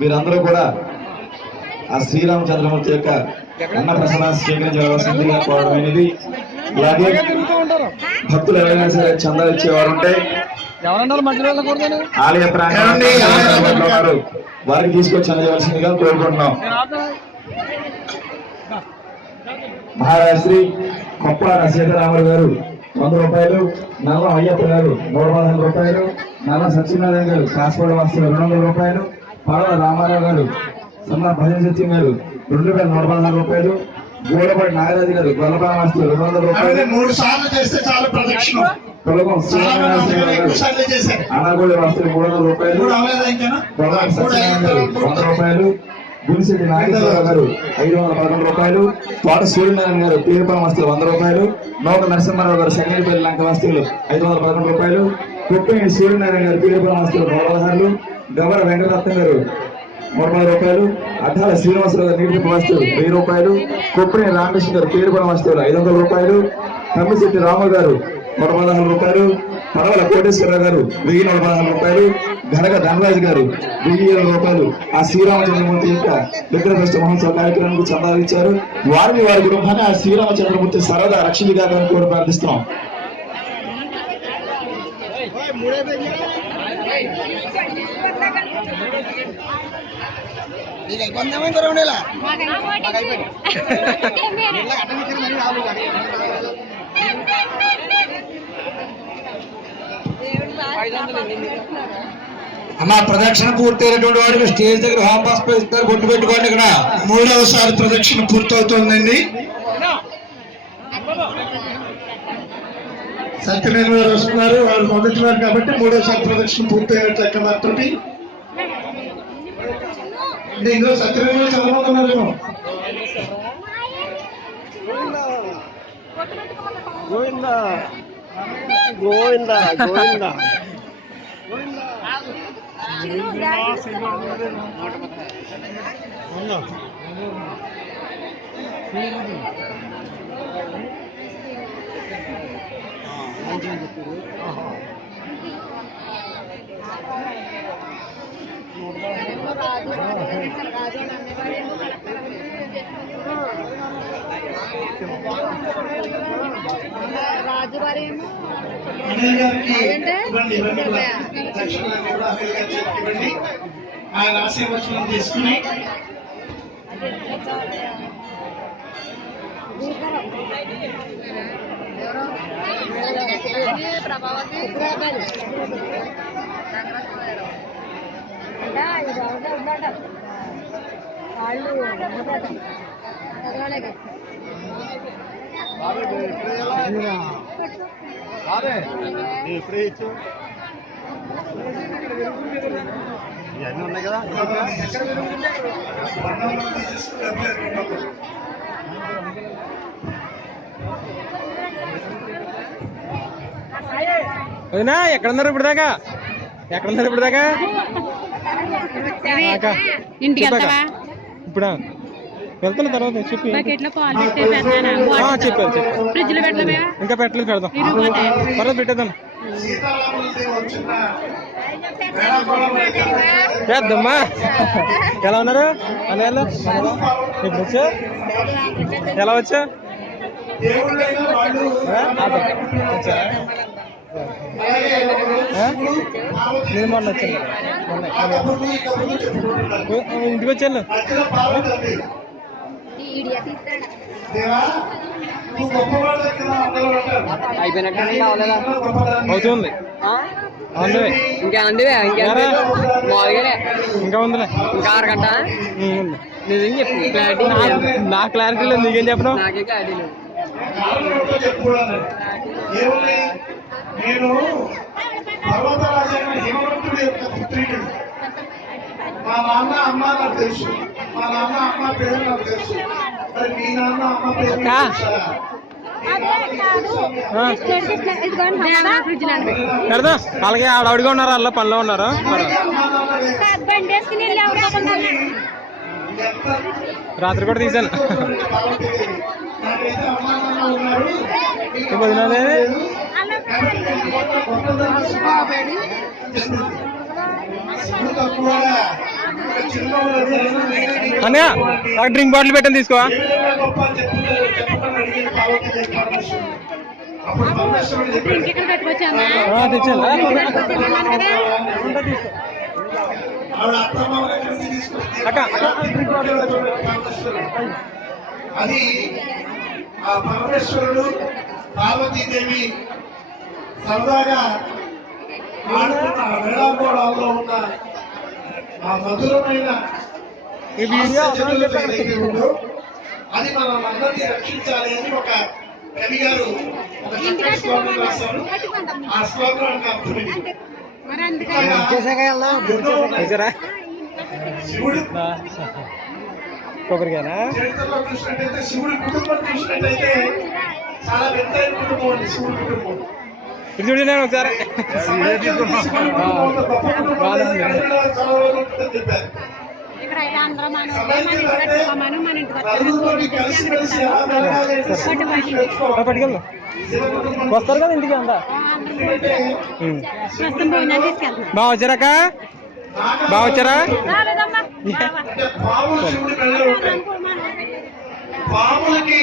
మీరందరూ కూడా ఆ శ్రీరామచంద్రమూర్తి యొక్క అన్న ప్రసాదాన్ని స్వీకరించవలసిందిగా కోరమైనది. అలాగే భక్తులు ఎవరైనా సరే చందాలు ఇచ్చేవారు ఉంటే ఆలయ ప్రాంగణంలో వారికి తీసుకొచ్చి అందజేయవలసిందిగా కోరుకుంటున్నాం. మహారాజ్ శ్రీ కొప్పల సీతారాములు గారు 100 రూపాయలు, నల్ల అయ్యప్ప గారు 115 రూపాయలు, నల్ల సత్యనారాయణ గారు కాస్పడ వాస్తులు 200 రూపాయలు, పడవ రామారావు గారు సన్న భజన సత్యం గారు 2116 రూపాయలు, గోడపడి నాగరాజు గారు గొల్లపాల వాస్తులు 200 రూపాయలు, 3 సార్లు చేస్తే చాలు ప్రదక్షిణ. పొలగం అనాగోళి వాస్తులు 300 రూపాయలు, సత్యనారాయణ గారు 100 రూపాయలు, గుడిశెట్టి నాగేశ్వరరావు గారు 511 రూపాయలు, తోట సూర్యనారాయణ గారు పేరుపాల వస్తువులు 100 రూపాయలు, నోక నరసింహారావు గారు సంగడిపల్లి లంక వస్తువులు 511 రూపాయలు, కుప్పేని సూర్యనారాయణ గారు పేరుపాల వస్తువులు 116, గవర వెంకటరత్నం గారు 110 రూపాయలు, అడ్డాల శ్రీనివాసరావు గారు నీటి వస్తువులు 1000 రూపాయలు, కుప్పేని రామకృష్ణ గారు పేరుపాల వస్తువులు 500 రూపాయలు, తమ్మిశెట్టి రాము గారు 116 రూపాయలు, పడవల కోటేశ్వరరావు గారు 1014 రూపాయలు, ఘనక ధనరాజు గారు 1007 రూపాయలు ఆ శ్రీరామచంద్రమూర్తి యొక్క విగ్రహ ప్రతిష్ఠ మహోత్సవ కార్యక్రమానికి చందాలు ఇచ్చారు. వారిని వారి కుటుంబాన్ని ఆ శ్రీరామచంద్రమూర్తి సరదా రక్షించగా కూడా ప్రార్థిస్తున్నాం. అమ్మా ప్రదక్షిణ పూర్తయినటువంటి వాడికి స్టేజ్ దగ్గర హోమ్ బాక్స్ ఇస్తారు, బొట్టు పెట్టుకోండి. ఇక్కడ 3వసారి ప్రదక్షిణ పూర్తవుతోందండి. సత్యనారాయణ గారు వస్తున్నారు, వారు మొదటి వారు కాబట్టి 3వసారి ప్రదక్షిణ పూర్తయినట్టు లెక్క మాత్రం. ఇందులో సత్యనారాయణ గారు చదవమన్నారేమో. గోవిందా గోవిందా గోవిందా అనిల్ గారికి ఇవ్వండి, దక్షిణాన్ని కూడా అనిల్ గారికి ఇవ్వండి. ఆయన ఆశీర్వచనం తీసుకుని ఎప్పుడే ఇచ్చు ఇవన్నీ ఉన్నాయి కదా. వదినా ఎక్కడున్నారు ఇప్పుడు దాకా? ఎక్కడున్నారు ఇప్పుడు దాకా? ఇప్పుడు వెళ్తున్న తర్వాత చెప్పి చెప్పారు. ఇంకా పెట్టలేదు, పెడదాం. తర్వాత పెట్టేద్దాం. చేద్దామ్మా. ఎలా ఉన్నారు అన్నయ్యలు? ఇప్పుడు వచ్చా? ఎలా వచ్చా? నేను మొన్న వచ్చాను, ఇంటికి వచ్చాను. అయిపోయినట్టు కావాలా? అవుతుంది. ఇంకా అందివే ఇంకా ఉందిలే. ఇంకా 6 గంట నిజం చెప్పు. క్లారిటీ నా క్లారిటీ లేదు, నీకేం చెప్పను? నాకే క్లారిటీ లేదు. నేను పర్వతరాజైన హిమవంతుడి యొక్క పుత్రికుడు. మా నాన్న అమ్మ నాకు తెలుసు, మా నాన్న అమ్మ పేరు నాకు తెలుసు. మరి మీ నాన్న అమ్మ పేరు పెడదాం. అలాగే ఆడవిడిగా ఉన్నారు, అలా పనిలో ఉన్నారు. రాత్రి కూడా తీసాను. వదినాలే చిరునవ్వులు అడిగాను, నేనే నీకు అన్నయ్య చెప్పమండి. ఒక డ్రింక్ బాటిల్ పెట్టండి తీసుకో. ఏ విధంగా గొప్ప అని చెప్పమని అడిగింది పార్వతీదేవి పరమేశ్వరుడు. అప్పుడు పరమేశ్వరుడు చెప్పాడు, ఇంకెక్కడ పెట్టుకొచ్చాను తెచ్చాను ఆవిడ అత్తమామల నుంచి తీసుకొచ్చి అక్క. పరమేశ్వరుడు. అది ఆ పరమేశ్వరుడు పార్వతీదేవి సరదాగా ఆడుతున్న ఆ వేళాకోళాల్లో ఉన్న ఆ మధురమైన ఈ వీడియో హాస్యచతురత ఏదైతే ఉందో అది మనం అందరినీ రక్షించాలి అని ఒక కవి గారు ఒక చక్కటి శ్లోకం రాశారు. ఆ శ్లోకానికి అర్థం ఇది. మరి అందుకే ఎన్నో ఉన్నాయి. చూసారా శివుడు కొబ్బరికాయనా చరిత్రలో చూసినట్టయితే శివుడి కుటుంబం చూసినట్టయితే చాలా పెద్దైన కుటుంబం అండి శివుడి కుటుంబం. ఇది చూడండి నేను ఒకసారి శివుడి కుటుంబం అంత గొప్ప కుటుంబం లేదు, కన్నడలో చాలా రోజులు ఉంటుందని చెప్పారు. ఇక్కడ అయితే అందరూ మన మన ఇంటికి నలుగురితోటి కలిసిమెలిసి ఎలా మెలగాలి అంటే శివుడి గురించి తెలుసుకోవాలి. పట్టుకెళ్ళు శివ కుటుంబం వస్తారు కదా ఇంటికి అంతా. అంటే స్వస్థం భోజనాలు తీసుకెళ్తున్నాం. బాగా వచ్చారాక బాగా వచ్చారా రాలేదమ్మా అంటే పాములు శివుడి మెడలో ఉంటాయి. పాములకి